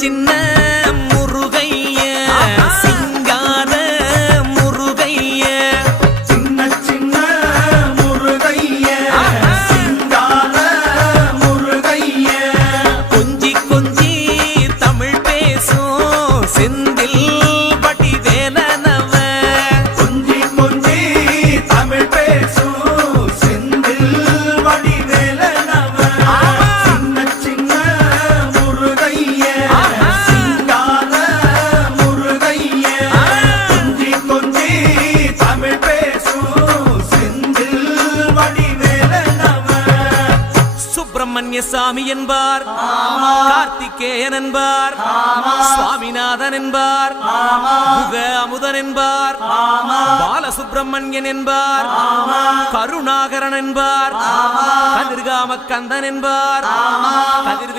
சின்ன முருகைய சிங்கார முருகைய சின்ன சின்ன முருகைய சிங்கார முருகைய கொஞ்சி கொஞ்சி தமிழ் பேசும் செந்தில் வடிவேலனவ கொஞ்சி கொஞ்சி தமிழ் பேசும் செந்தில் வடிவேலனவ சின்ன சின்ன முருகைய சிங்கார முருகைய கொஞ்சி கொஞ்சி தமிழ் பேசும் செந்தில் வடிவேலனவ சுப்பிரமணிய சாமி என்பார், கார்த்திகேயன் என்பார், சுவாமிநாதன் என்பார், முக அமுதன் என்பார், பாலசுப்பிரமணியன் என்பார், கருணாகரன் என்பார், கதிர்காம கந்தன் என்பார், கதிர்